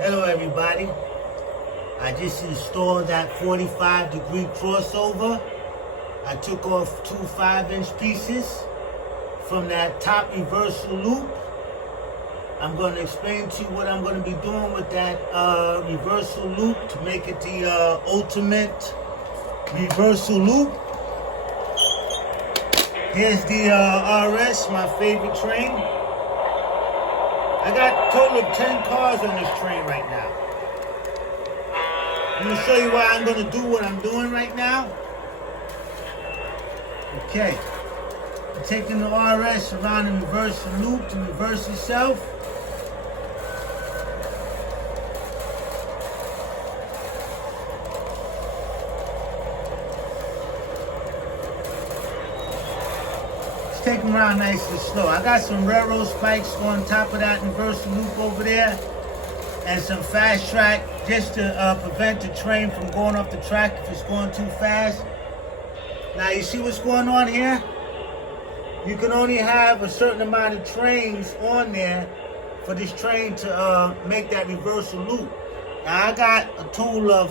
Hello everybody. I just installed that 45-degree crossover. I took off two 5-inch pieces from that top reversal loop. I'm going to explain to you what I'm going to be doing with that reversal loop to make it the ultimate reversal loop. Here's the RS, my favorite train. I got a total of 10 cars on this train right now. I'm going to show you why I'm going to do what I'm doing right now. Okay. I'm taking the RS around the reversal loop to reverse itself. Take them around nice and slow. I got some railroad spikes on top of that reversal loop over there and some Fastrack just to prevent the train from going off the track if it's going too fast. Now you see what's going on here? You can only have a certain amount of trains on there for this train to make that reversal loop. Now I got a total of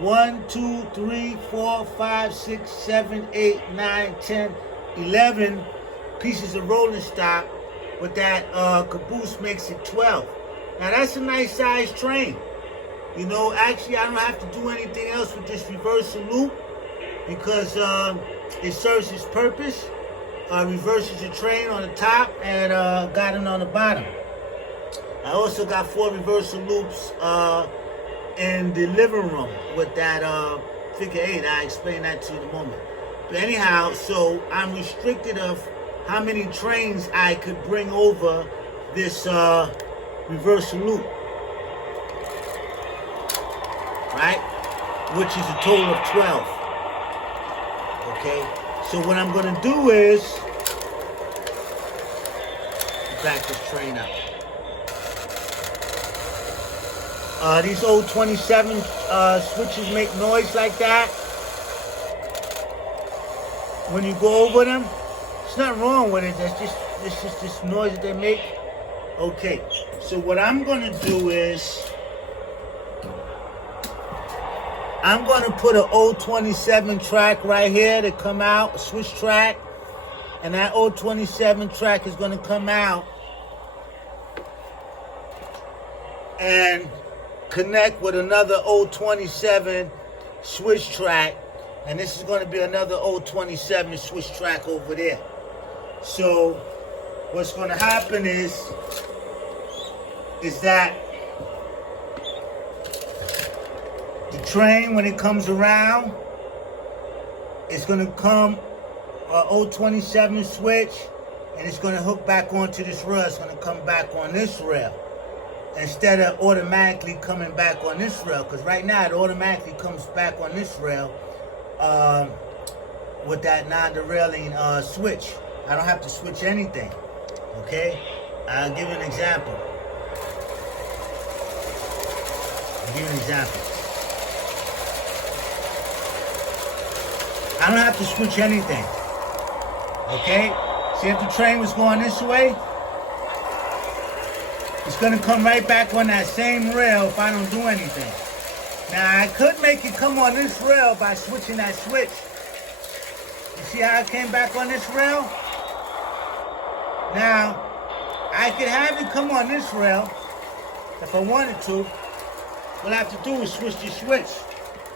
1, 2, 3, 4, 5, 6, 7, 8, 9, 10, 11 pieces of rolling stock. With that caboose makes it 12. Now that's a nice sized train. You know, actually I don't have to do anything else with this reversal loop because it serves its purpose. Reverses the train on the top and got it on the bottom. I also got 4 reversal loops in the living room with that figure 8. I'll explain that to you in a moment. But anyhow, so I'm restricted of how many trains I could bring over this reversal loop, right? Which is a total of 12. Okay, so what I'm gonna do is back this train up. These old 27 switches make noise like that. When you go over them, there's nothing wrong with it. That's just this noise that they make. Okay, so what I'm gonna do is I'm gonna put an old 27 track right here to come out, a switch track, and that old 27 track is gonna come out and connect with another old 27 switch track, and this is gonna be another old 27 switch track over there. So what's going to happen is that the train, when it comes around, it's going to come old 27 switch, and it's going to hook back onto this rail. It's going to come back on this rail instead of automatically coming back on this rail, because right now it automatically comes back on this rail with that non-derailing switch. I don't have to switch anything, okay? I'll give you an example. I don't have to switch anything, okay? See, if the train was going this way, it's gonna come right back on that same rail if I don't do anything. Now, I could make it come on this rail by switching that switch. You see how it came back on this rail? Now, I could have it come on this rail if I wanted to. What I have to do is switch the switch.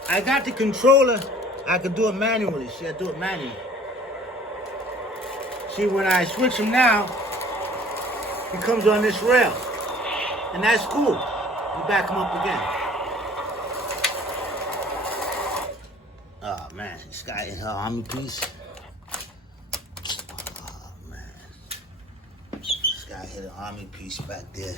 I got the controller. I could do it manually. See, I do it manually. See, when I switch him now, he comes on this rail. And that's cool. You back him up again. Oh, man. This guy in her army piece. I hit an army piece back there.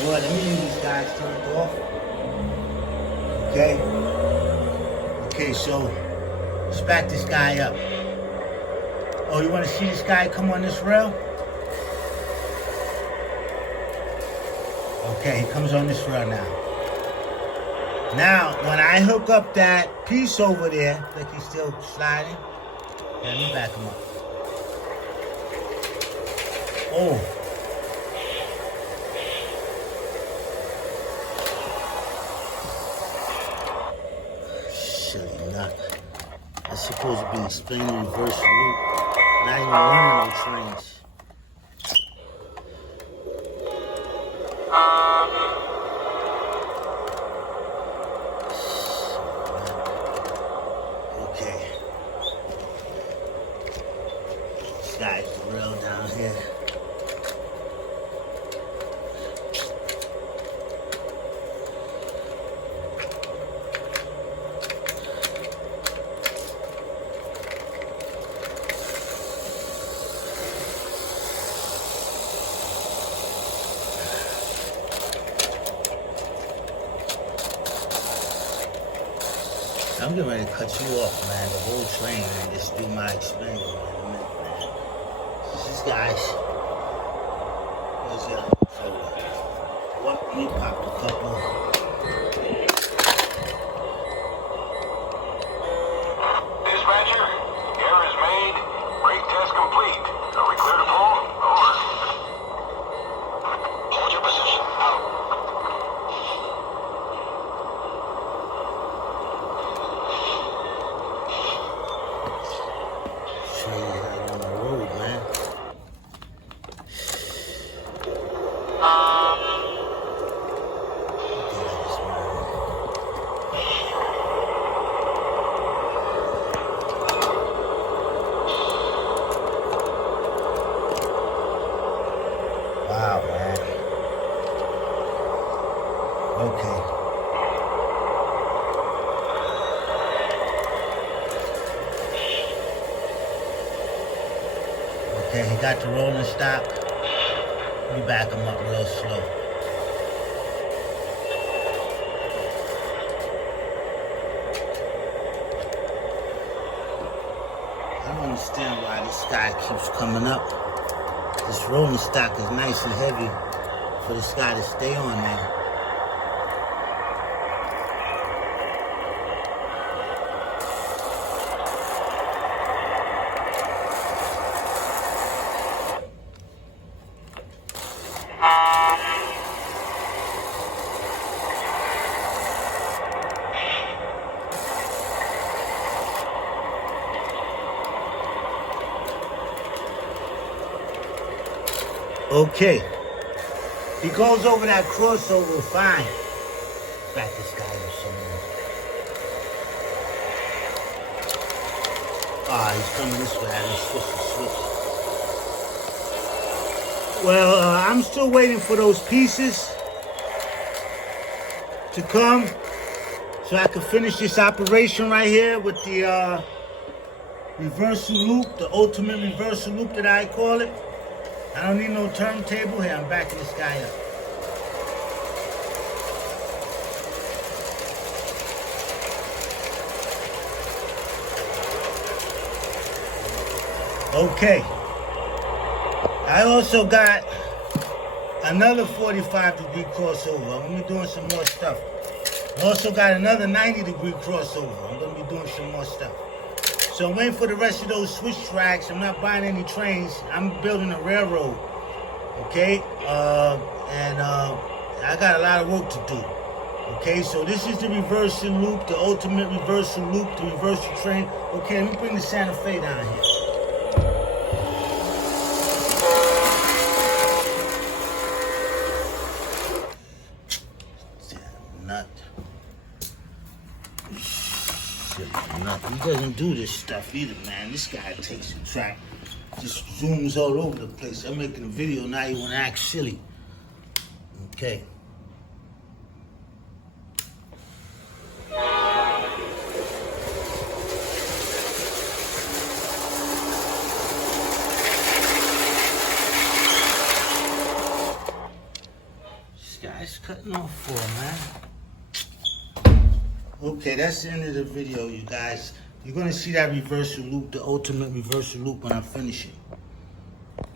Well, let me leave these guys turned off. Okay, so let's back this guy up. Oh, you want to see this guy come on this rail? Okay, he comes on this rail now. Now, when I hook up that piece over there, like he's still sliding, let me back him up. Oh. Silly nut. That's supposed to be explaining reverse loop. Not even running no trains. Okay. This guy's the rail down here. I'm getting ready to cut you off, man, the whole train, and just do my explaining in a minute, man. These guys, let me pop the couple. Dispatcher, error is made. Brake test complete. Are we clear to pull? Over. Hold your position. Out. On the road, man. Wow, man. Okay. Okay, he got the rolling stock. Let me back him up real slow. I don't understand why this guy keeps coming up. This rolling stock is nice and heavy for this guy to stay on there. Okay. He goes over that crossover fine. Back this guy up somewhere. Ah, he's coming this way. I didn't switch. Well, I'm still waiting for those pieces to come so I can finish this operation right here with the reversal loop, the ultimate reversal loop that I call it. I don't need no turntable here. I'm backing this guy up. Okay. I also got another 45-degree crossover. I'm going to be doing some more stuff. I also got another 90-degree crossover. I'm going to be doing some more stuff. So I'm waiting for the rest of those switch tracks. I'm not buying any trains. I'm building a railroad. Okay? I got a lot of work to do. Okay, so this is the reversing loop, the ultimate reversal loop, the reversal train. Okay, let me bring the Santa Fe down here. He doesn't do this stuff either, man. This guy takes the track, just zooms all over the place. I'm making a video, now you want to act silly. Okay. This guy's cutting off for, man. Okay, that's the end of the video, you guys. You're gonna see that reversal loop, the ultimate reversal loop when I finish it.